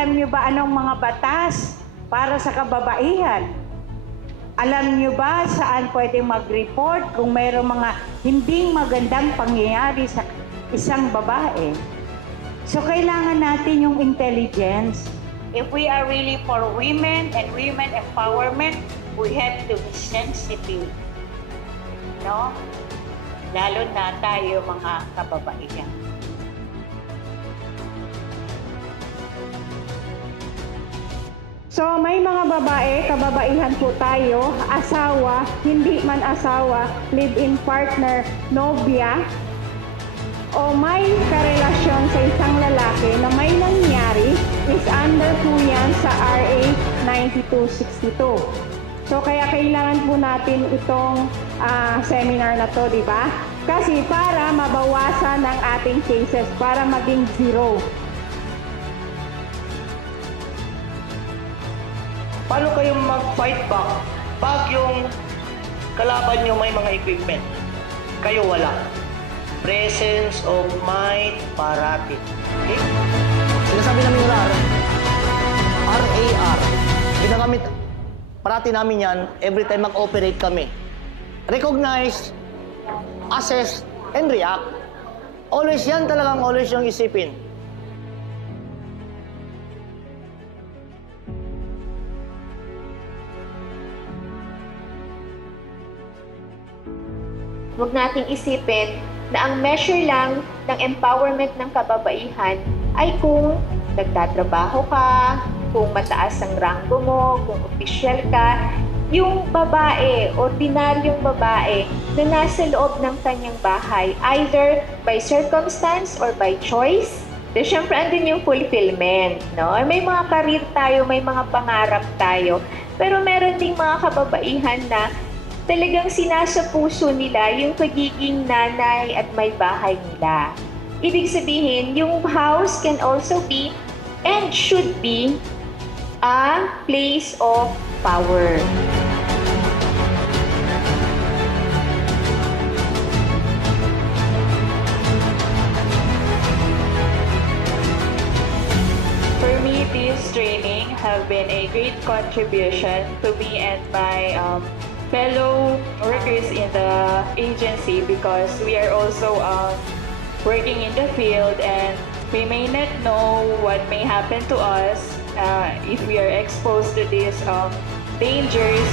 Alam niyo ba anong mga batas para sa kababaihan? Alam niyo ba saan pwede mag-report kung mayroong mga hindi magandang pangyayari sa isang babae? So, kailangan natin yung intelligence. If we are really for women and women empowerment, we have to be sensitive. No? Lalo na tayo mga kababaihan. So may mga babae, kababaihan po tayo, asawa, hindi man asawa, live-in partner, nobya, o may karelasyon sa isang lalaki na may nangyari is under po yan sa RA 9262. So kaya kailangan po natin itong seminar na to, di ba? Kasi para mabawasan ang ating cases, para maging zero. Paano kayo mag-fight back pag yung kalaban nyo may mga equipment? Kayo wala. Presence of mind parati. Okay? Sinasabi namin RAR. Ginagamit parati namin yan every time mag-operate kami. Recognize, assess, and react. Always yan talagang always yung isipin. Huwag nating isipin na ang measure lang ng empowerment ng kababaihan ay kung nagtatrabaho ka, kung mataas ang ranggo mo, kung opisyal ka. Yung babae, ordinaryong babae na nasa loob ng kanyang bahay, either by circumstance or by choice, then syempre andun yung fulfillment, no? May mga karir tayo, may mga pangarap tayo, pero meron ding mga kababaihan na talagang sinasa puso nila yung pagiging nanay at may bahay nila. Ibig sabihin, yung house can also be and should be a place of power. For me, this training have been a great contribution to me and my fellow workers in the agency, because we are also working in the field and we may not know what may happen to us if we are exposed to these dangers.